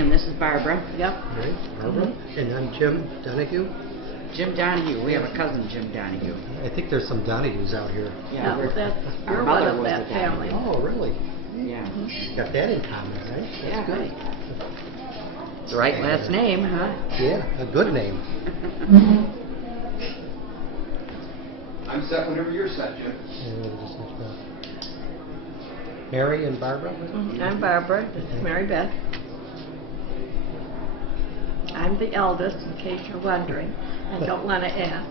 and this is Barbara. Yep. All right, Barbara. And I'm Jim Donahue. Jim Donahue. We have a cousin, Jim Donahue. I think there's some Donahues out here. Yeah, No, that's, our you're one mother of was that a family. Donahue. Oh, really? Yeah. Got that in common, right? Yeah. Right. It's the right last name, huh? Yeah, a good name. I'm set whenever you're set, Jim. Mary and Barbara? I'm Barbara. This is Mary Beth. I'm the eldest, in case you're wondering. I don't want to ask.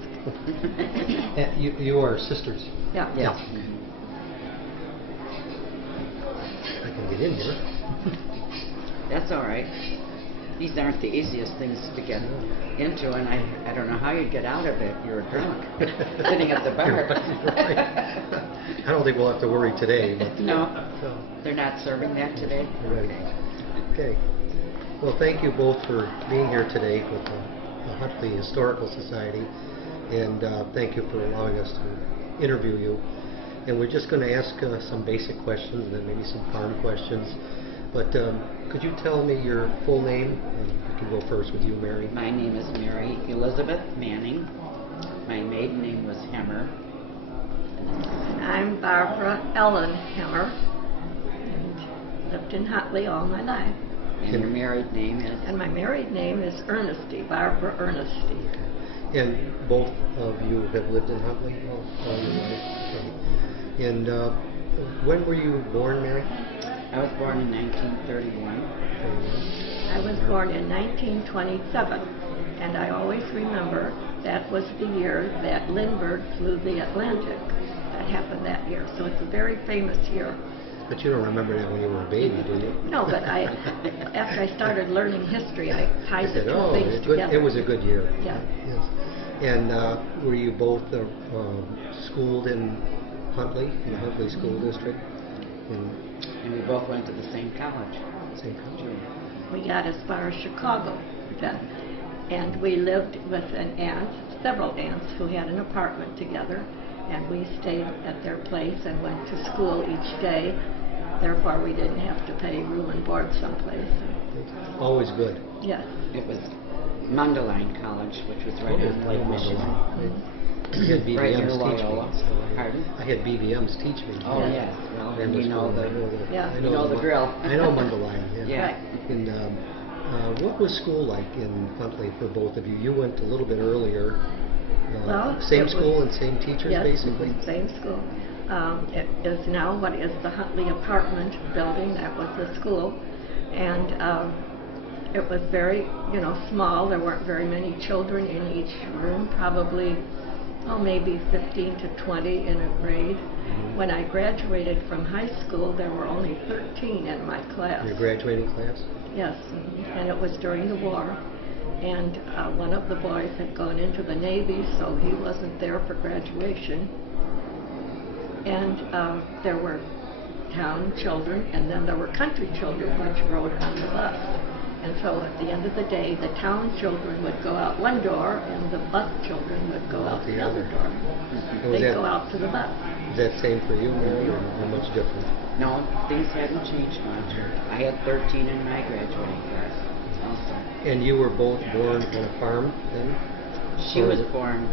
You are sisters. Yeah. Yeah. I can get in here. That's all right. These aren't the easiest things to get into, and I don't know how you'd get out of it. You're drunk, sitting at the bar. You're right. I don't think we'll have to worry today. But No, they're not serving that today? Right. Okay. Well, thank you both for being here today with the Huntley Historical Society, and thank you for allowing us to interview you. And we're just going to ask some basic questions and then maybe some farm questions. But could you tell me your full name? And we can go first with you, Mary. My name is Mary Elizabeth Manning. My maiden name was Hemmer. And I'm Barbara Ellen Hemmer. And lived in Huntley all my life. And your married name is? And my married name is Ernesti, Barbara Ernesti. And both of you have lived in Huntley all your life. Okay. And when were you born, Mary? I was born in 1931. I was born in 1927, and I always remember that was the year that Lindbergh flew the Atlantic. That happened that year, so it's a very famous year. But you don't remember that when you were a baby, do you? No, but after I started learning history, I tied the said, two things together. It was a good year. Yeah. Yes. And were you both schooled in Huntley, in the Huntley School District? And we both went to the same college. Same college? We got as far as Chicago then. And we lived with an aunt, several aunts, who had an apartment together. And we stayed at their place and went to school each day. Therefore, we didn't have to pay room and board someplace. Always good. Yes. It was Mundelein College, which was right on Lake Michigan. I had Right near BBMs teach me. Loyola. Pardon? I had BBMs teach me. Oh, yes. Well, then you know the, Yeah. you know the drill. I know Mundelein. Yeah. Yeah. Right. And what was school like in Huntley for both of you? You went a little bit earlier. Well, same it school was- and same teachers, Yes, basically? same school. It is now what is the Huntley apartment building. That was the school. And it was very, small. There weren't very many children in each room, probably, maybe 15 to 20 in a grade. Mm-hmm. When I graduated from high school, there were only 13 in my class. Your graduating class? Yes, and it was during the war. And one of the boys had gone into the Navy, so he wasn't there for graduation. And there were town children, and then there were country children which rode on the bus. And so at the end of the day, the town children would go out one door, and the bus children would go out the other door. They'd go out to the bus. Is that same for you, Mary, or much different? No, things hadn't changed much. I had 13 in my graduating class also. And you were both born on a farm then? She was born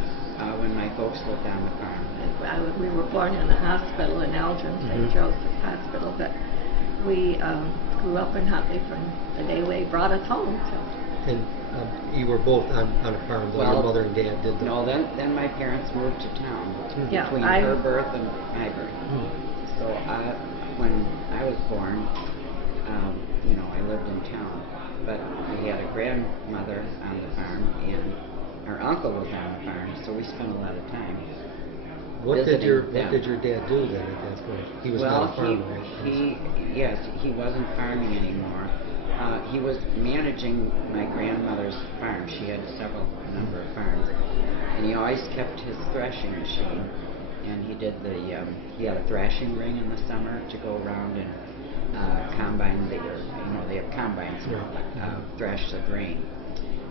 when my folks lived on the farm. We were born in a hospital in Elgin, St. Joseph Hospital, but we grew up in Huntley from the day they brought us home. So. And you were both on a farm, though your mother and dad did the... No, then my parents moved to town Yeah, between her birth and my birth. So when I was born, I lived in town. But we had a grandmother on the farm, and our uncle was on the farm, so we spent a lot of time What did your them. dad do then at that point? He was not a farmer, right? he wasn't farming anymore. He was managing my grandmother's farm. She had a number of farms, and he always kept his threshing machine. And he did he had a thrashing ring in the summer to go around and combine they have combines that thrash the grain.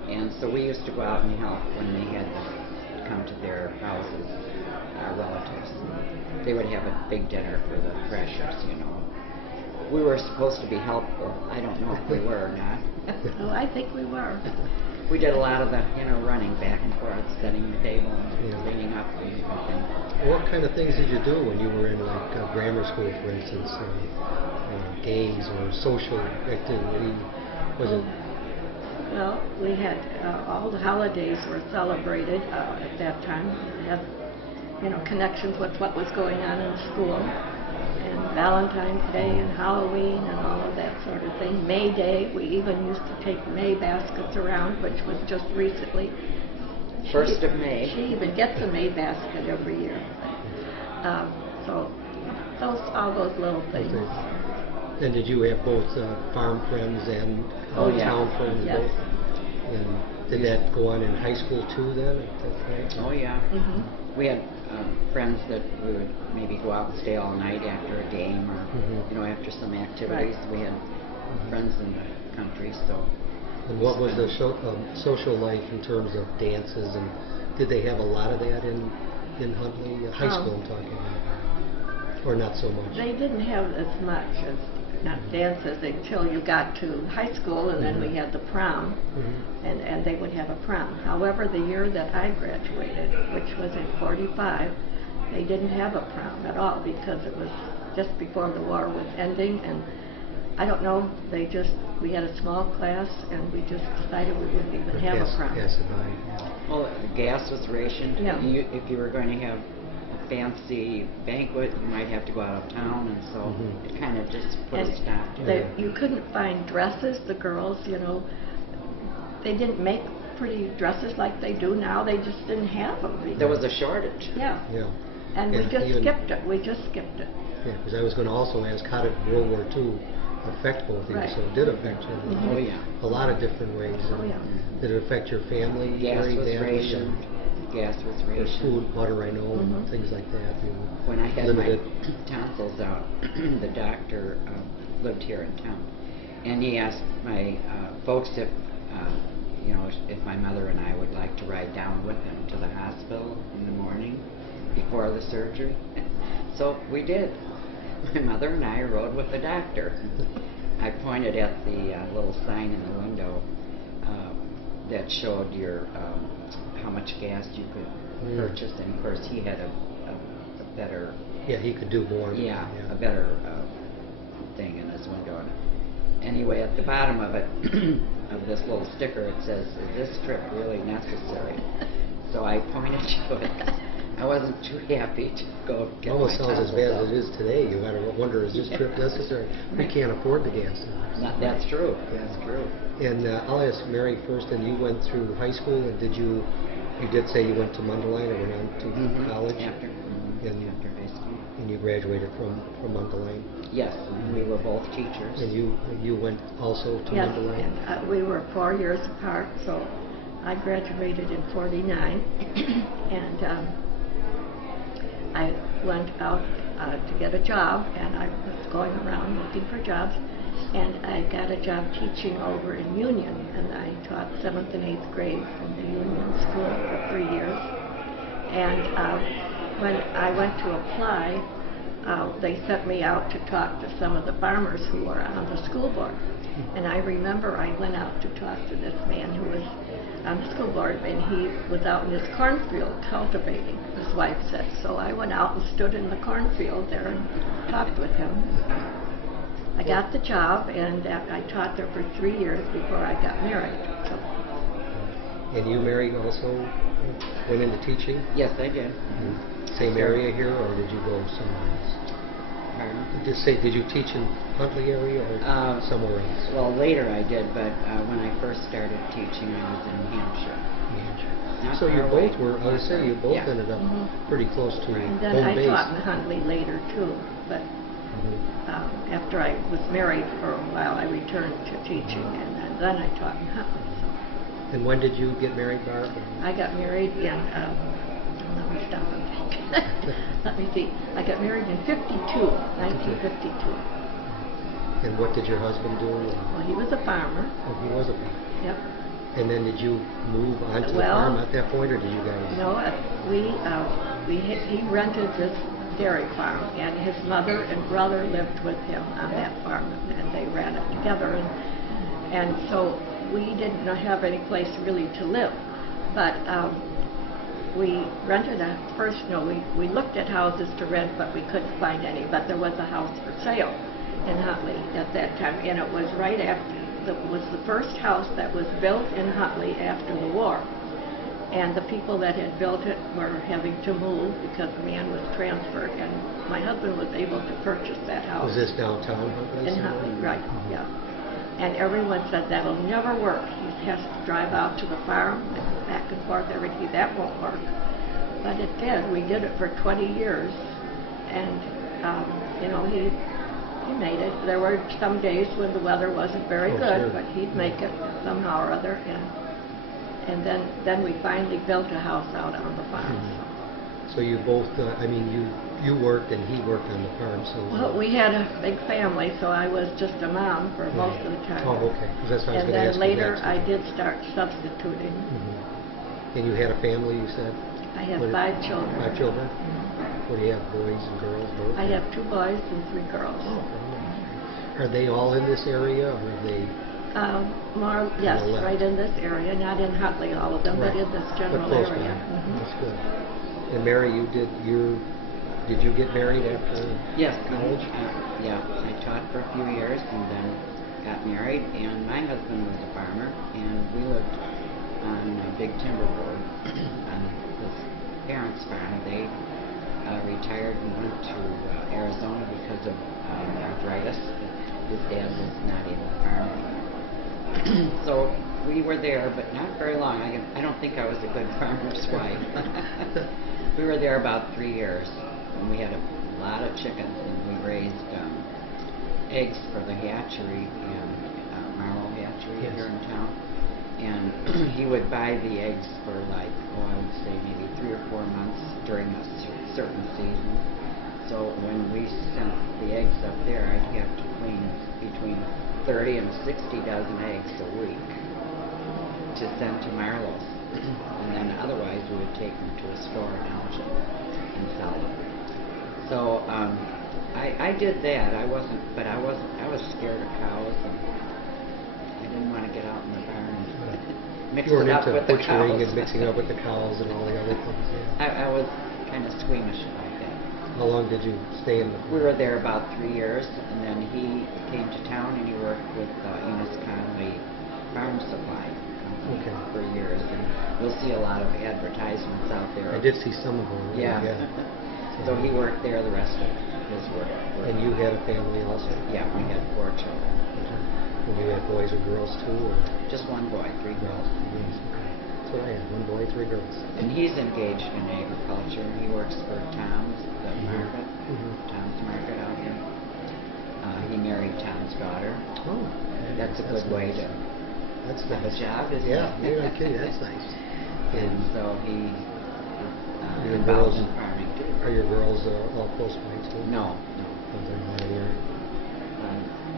And so we used to go out and help when they had to come to their houses, our relatives. They would have a big dinner for the threshers, We were supposed to be helpful. I don't know if we were or not. Oh, I think we were. We did a lot of the, running back and forth, setting the table and Yeah. cleaning up and everything. What kind of things did you do when you were in like grammar school, for instance, games or social activity? Was it? Well, we had all the holidays were celebrated at that time. We had, connections with what was going on in school, and Valentine's Day and Halloween and all of that sort of thing. May Day, we even used to take May baskets around, which was just recently. 1st of May. She even gets a May basket every year. So all those little things. And did you have both farm friends and town friends Yes. both? And did that go on in high school too then? At that point? Oh, yeah. Mhm. We had friends that we would maybe go out and stay all night after a game or, Mhm. after some activities. Right. We had friends in the country, so. And what was the social life in terms of dances, and did they have a lot of that in Huntley? High school I'm talking about. Or not so much? They didn't have as much as not dances until you got to high school, and then we had the prom, and they would have a prom. However, the year that I graduated, which was in '45, they didn't have a prom at all because it was just before the war was ending, and I don't know, we had a small class, and we just decided we wouldn't even have a prom. Pass it by, yeah. Well, gas was rationed. Yeah. If you were going to have a fancy banquet, you might have to go out of town, and so it kind of just put a stop to it. You couldn't find dresses. The girls, they didn't make pretty dresses like they do now. They just didn't have them. There was a shortage. Yeah. Yeah. And we And just even- skipped it. We just skipped it. Yeah, because I was going to also ask, how did World War II affect both of you? Right. So it did affect you in Oh, yeah. a lot of different ways. Oh, yeah. Did it affect your family Gas very was badly? rationed. Gas was Or rationed. food, butter, I know, and Mhm. things like that. When I had limited. my tonsils out, the doctor lived here in town, and he asked my folks if my mother and I would like to ride down with him to the hospital in the morning before the surgery. So we did. My mother and I rode with the doctor. I pointed at the little sign in the window that showed how much gas you could purchase, and of course he had a better, Yeah, he could do more. a better thing in his window. And anyway, at the bottom of it, of this little sticker, it says, "Is this trip really necessary?" So I pointed to it. I wasn't too happy to go get Almost my sounds as tonsils bad out. as it is today. You got to wonder, is this trip necessary? We can't afford the gas now. That's true. That's true. And I'll ask Mary first. And you went through high school, and you did say you went to Mundelein or went on to college, After high school. and you graduated from Mundelein. Yes, we were both teachers. And you went also to Yes, Mundelein. and we were 4 years apart, so I graduated in '49, and I went out to get a job, and I was going around looking for jobs, and I got a job teaching over in Union, and I taught 7th and 8th grade in the Union school for 3 years. And when I went to apply, they sent me out to talk to some of the farmers who were on the school board. And I remember I went out to talk to this man who was on the school board, and he was out in his cornfield cultivating, his wife said. So I went out and stood in the cornfield there and talked with him. I got the job, and I taught there for 3 years before I got married. So, And you, Mary, also went into teaching? Yes, I did. Same area here, or did you go somewhere else? Pardon? Just say, did you teach in Huntley area or somewhere else? Well, later I did, but when I first started teaching, I was in New Hampshire. Not So you far away. both were, I was saying, you both Yeah. ended up pretty close to Right. and home then I base. taught in Huntley later too, but after I was married for a while, I returned to teaching, and then I taught in Huntley. So And when did you get married, Barb? I got married in, let me stop and think. Let me see. I got married in 1952. And what did your husband do? Well, he was a farmer. Oh, he was a farmer. Yep. And then did you move onto the Well, farm at that point, or did you guys? No, he rented this dairy farm, and his mother and brother lived with him on that farm, and they ran it together. And so we didn't have any place really to live. But we rented we looked at houses to rent, but we couldn't find any. But there was a house for sale in Huntley at that time, and it was right after, it was the first house that was built in Huntley after the war. And the people that had built it were having to move because the man was transferred, and my husband was able to purchase that house. Was this downtown Huntley? In Huntley, right, yeah. And everyone said, that'll never work. He has to drive out to the farm and back and forth every day. That won't work. But it did. We did it for 20 years. And, he made it. There were some days when the weather wasn't very good, sure. but he'd make it somehow or other. And then we finally built a house out on the farm. So you both, you worked and he worked on the farm, so... Well, we had a big family, so I was just a mom for most of the time. Oh, okay. 'Cause that's what I was And going to then ask later you next. I did start substituting. And you had a family, you said? I have What- 5 children. 5 children? What do you have, boys and girls both? I have 2 boys and 3 girls. Oh, very nice. Are they all in this area, or are they... Yes, On the left. right in this area, not in Huntley, all of them, but Right. in this general close area. by. That's good. And Mary, did you get married after Yes. college? Yeah, I taught for a few years and then got married, and my husband was a farmer, and we lived on a big timber road on his parents' farm. They retired and went to Arizona because of arthritis. His dad was not able to farm anymore. So we were there, but not very long. I don't think I was a good farmer's wife. We were there about 3 years, and we had a lot of chickens, and we raised eggs for the hatchery and Marlow hatchery Yes. here in town. And he would buy the eggs for I would say maybe 3 or 4 months during a certain season. So when we sent the eggs up there, I'd have to clean between 30 and 60 dozen eggs a week to send to Marlow's. And then otherwise we would take them to a store in Elgin and sell them. So I did that. I was scared of cows, and I didn't want to get out in the barn and mix You weren't it up into with the butchering cows. and mixing up with the cows and all the other things, yeah. I was kind of squeamish about that. How long did you stay in the farm? We were there about 3 years, and then he came to town and he worked with Eunice Conley Farm Supply Company Okay. for years, and you'll see a lot of advertisements out there. I did see some of them. Yeah. So he worked there the rest of his work. And you had a family also? Yeah, we had 4 children. And you had boys or girls too? Or? Just 1 boy, 3 girls. That's what I had, 1 boy, 3 girls. And he's engaged in agriculture. He works for Tom's, the market, Tom's Market out here. He married Tom's daughter. Oh. That's a good way nice. to That's have nice. a job, isn't Yeah, it? you're not kidding, that's nice. And so he Your involved girls- in farming too. Are your girls all close by too? No. Oh, they're not here.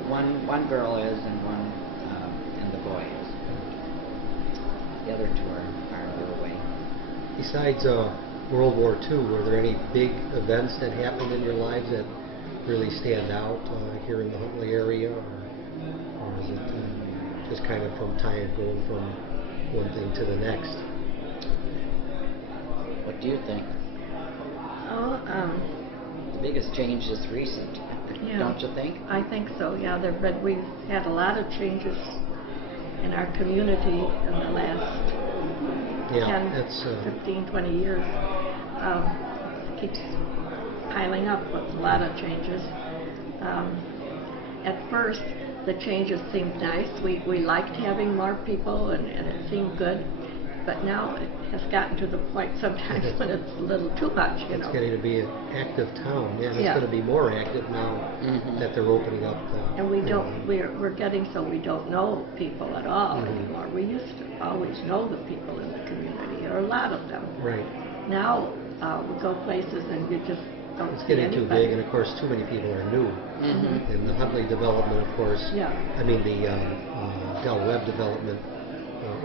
One girl is, and the boy is. The other 2 are farther away. Besides World War II, were there any big events that happened in your lives that really stand out here in the Huntley area, or is it just kind of from time going from one thing to the next? What do you think? The biggest change is recent, Yeah. don't you think? I think so, yeah. We've had a lot of changes in our community in the last Yeah, 10, that's 15, 20 years. Keeps piling up with a lot of changes. At first, the changes seemed nice. We liked having more people, and it seemed good. But now it has gotten to the point sometimes when it's a little too much, you it's know. getting to be an active town, and it's Yeah. going to be more active now that they're opening up. And we're getting so we don't know people at all Mhm. anymore. We used to always know the people in the community, or a lot of them. Right. Now we go places and you just don't It's see getting too anybody. big, and of course, too many people are new. Mm-hmm. And the Huntley development, of course, Yeah. I mean, the Del Webb development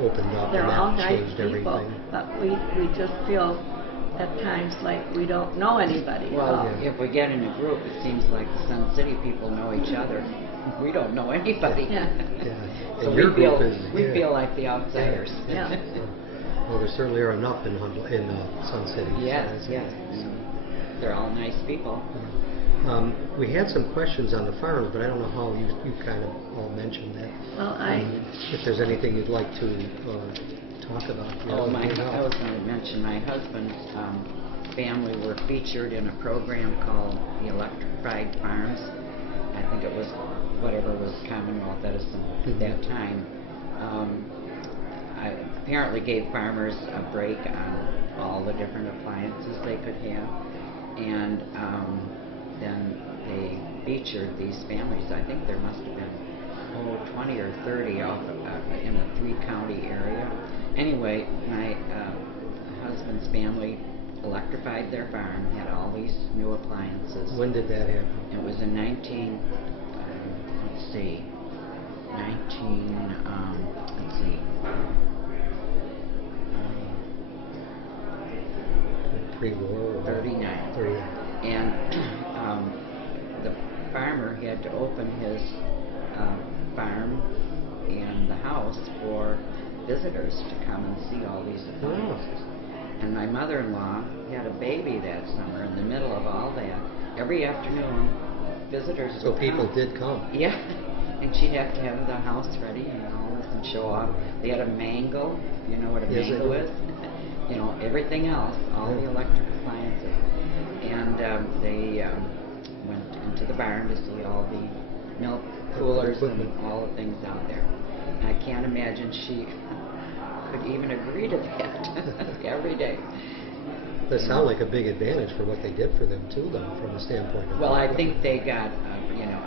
opened up, They're and all that nice changed people, everything. but we just feel at times like we don't know anybody at Well, all. if we get in a group, it seems like the Sun City people know each other. We don't know anybody. Yeah. Yeah. So And we your feel group is, we yeah. feel like the outsiders. Yeah. Well, there certainly are enough in Sun City. Yes, So, yes. They're all nice people. we had some questions on the farms, but I don't know how you kind of all mentioned that. Well, If there's anything you'd like to talk about. Oh, I was going to mention my husband's family were featured in a program called the Electrified Farms. I think it was whatever was Commonwealth Edison at that time. I apparently gave farmers a break on all the different appliances they could have, and then they featured these families. I think there must have been 20 or 30 off in a 3-county area. Anyway, my husband's family electrified their farm, had all these new appliances. When did that happen? It was in 39. 39. And the farmer had to open his farm and the house for visitors to come and see all these appliances. And my mother-in-law had a baby that summer in the middle of all that. Every afternoon, visitors So would people come. did come. Yeah, and she'd have to have the house ready and all this and show off. They had a mango, if you know what a Yes, I mango do. is. You know, everything else, all the electric appliances. And they went into the barn to see all the milk coolers and all the things out there. And I can't imagine she could even agree to that every day. That sounds like a big advantage for what they did for them too, though, from the standpoint of. Well, I think they got,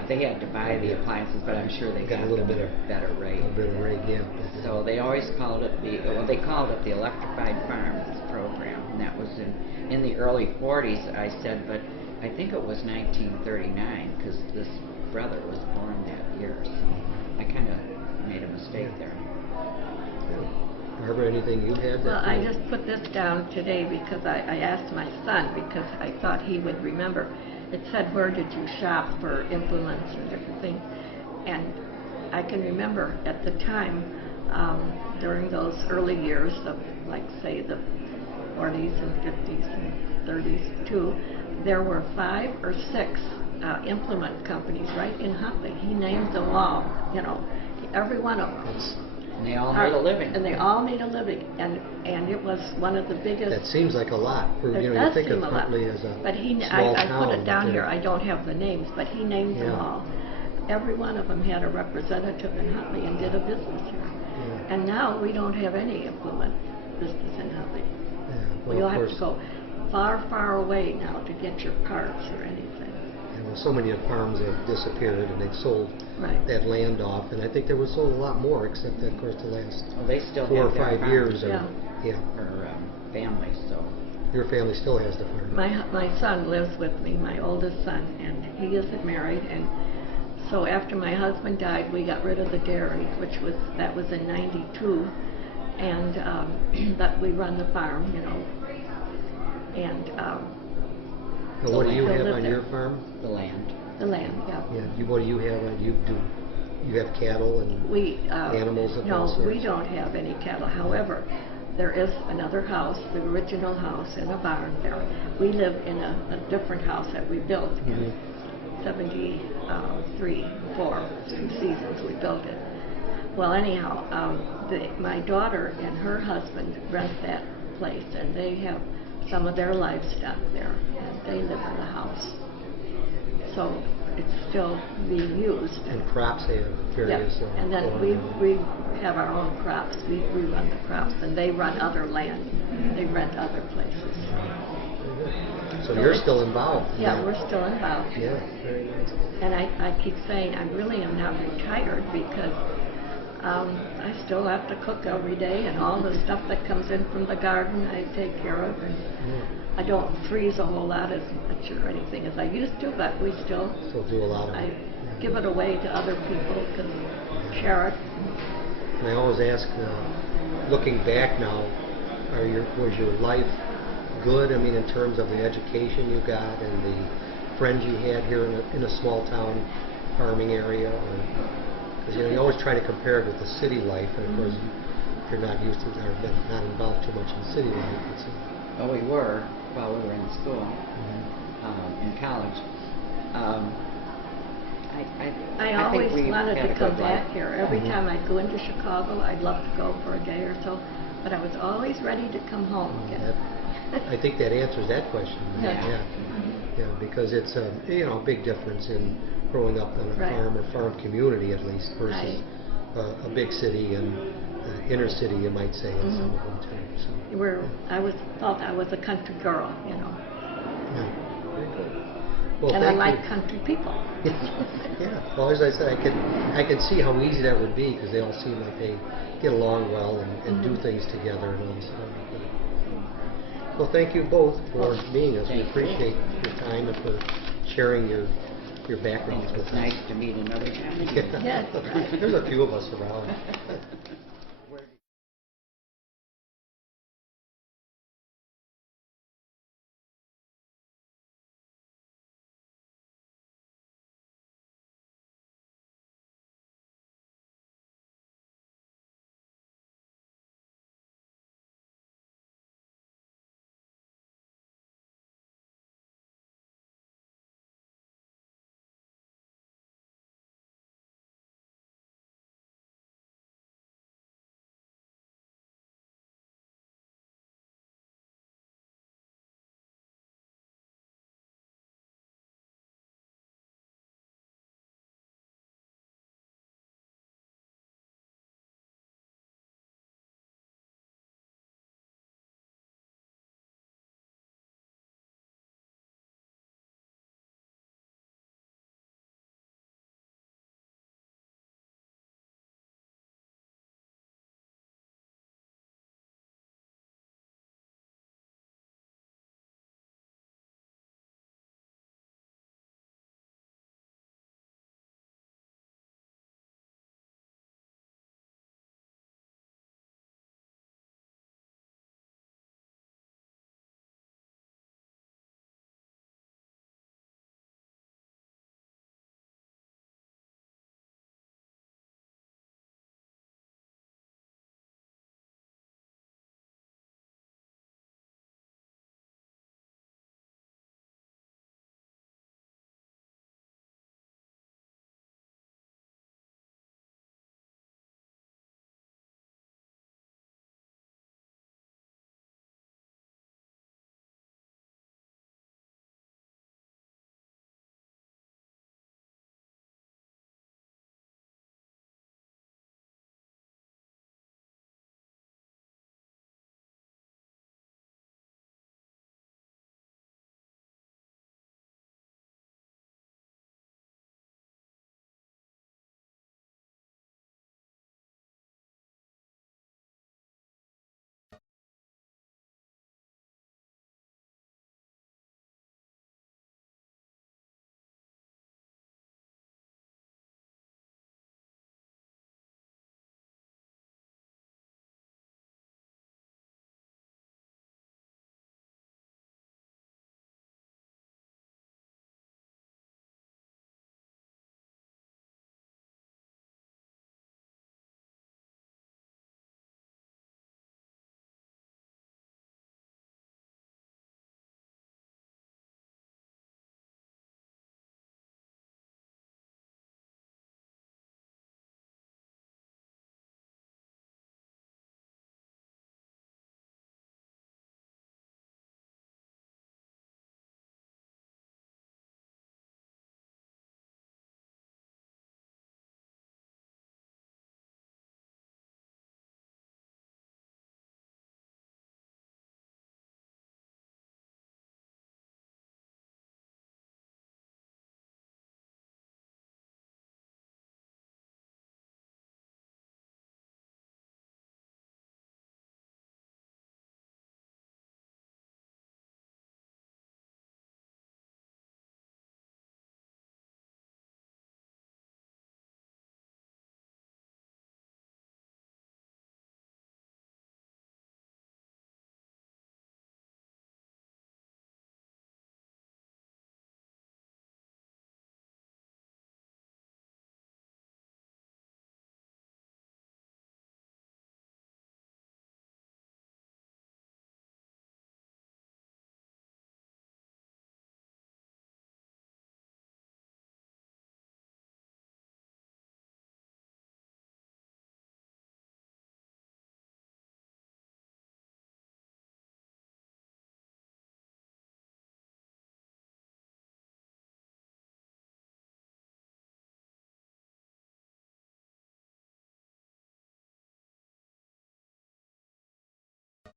they had to buy the appliances, but I'm sure they got a little them bit at a better rate. A bit of rate, yeah. So they always called it they called it the Electrified Farms program, and that was in the early 40s. I said, but I think it was 1939 because this brother was born that year, so I kind of made a mistake there. Barbara, anything you had? Well, I just put this down today because I asked my son because I thought he would remember. It said, where did you shop for implements and different things? And I can remember at the time, during those early years of, like, say, the 40s and 50s and 30s too, there were 5 or 6 implement companies right in Huntley. He named them all, every one of them. And they all made a living. And they all made a living, and it was one of the biggest. That seems like a lot. You does think seem of a lot. Huntley as a But small I town. put it down here. I don't have the names, but he named them all. Every one of them had a representative in Huntley and did a business here. Yeah. And now we don't have any implement business in Huntley. Yeah, well, You'll of have course, to go far, far away now to get your parts or anything. and so many of the farms have disappeared, and they've sold Right. that land off, and I think there was sold a lot more, except that, of course, the last Well, they still 4 or have their 5 farm years. Yeah. for families, so. Your family still has the farm. My son lives with me, my oldest son, and he isn't married. And so after my husband died, we got rid of the dairy, that was in '92, and that we run the farm, and Now, so what do we you still have live on there. your farm? The land. The land, yeah. Yeah. What do you have? You have cattle and We animals of all no, sorts? we don't have any cattle. However, there is another house, the original house, in a barn there. We live in a different house that we built in 73, 4, 2 seasons we built it. Well, anyhow, my daughter and her husband rent that place, and they have some of their livestock there, and they live in the house. So it's still being used. And crops have various. Yeah, and then we have our own crops. We run the crops, and they run other land. They rent other places. So you're still involved. Yeah, we're still involved. Yeah, very nice. And I keep saying I really am not retired because I still have to cook every day, and all the stuff that comes in from the garden I take care of. And I don't freeze a whole lot as much or anything as I used to, but we still Do a lot of I it. give it away to other people because share it. And I always ask, looking back now, was your life good? I mean, in terms of the education you got and the friends you had here in a small town, farming area, or because you always try to compare it with the city life, and of course if you're not used to or been not involved too much in city life. Well, we were while we were in school, in college. I think always we wanted had to a come good back life. here. Every time I'd go into Chicago, I'd love to go for a day or so, but I was always ready to come home again. I think that answers that question. Yeah. Yeah, because it's a big difference in growing up on a Right. farm or farm community at least versus a big city and inner city, you might say, in some of them too. So, Thought I was a country girl, yeah, very good. Well, and I thank like you. country people. Yeah, well, as I said, I can see how easy that would be because they all seem like they get along well and do things together and all. So, well, thank you both for being us. We Thank you. appreciate your time and for sharing your I backgrounds think it with was us. nice to meet another gentleman. Yes. There's a few of us around.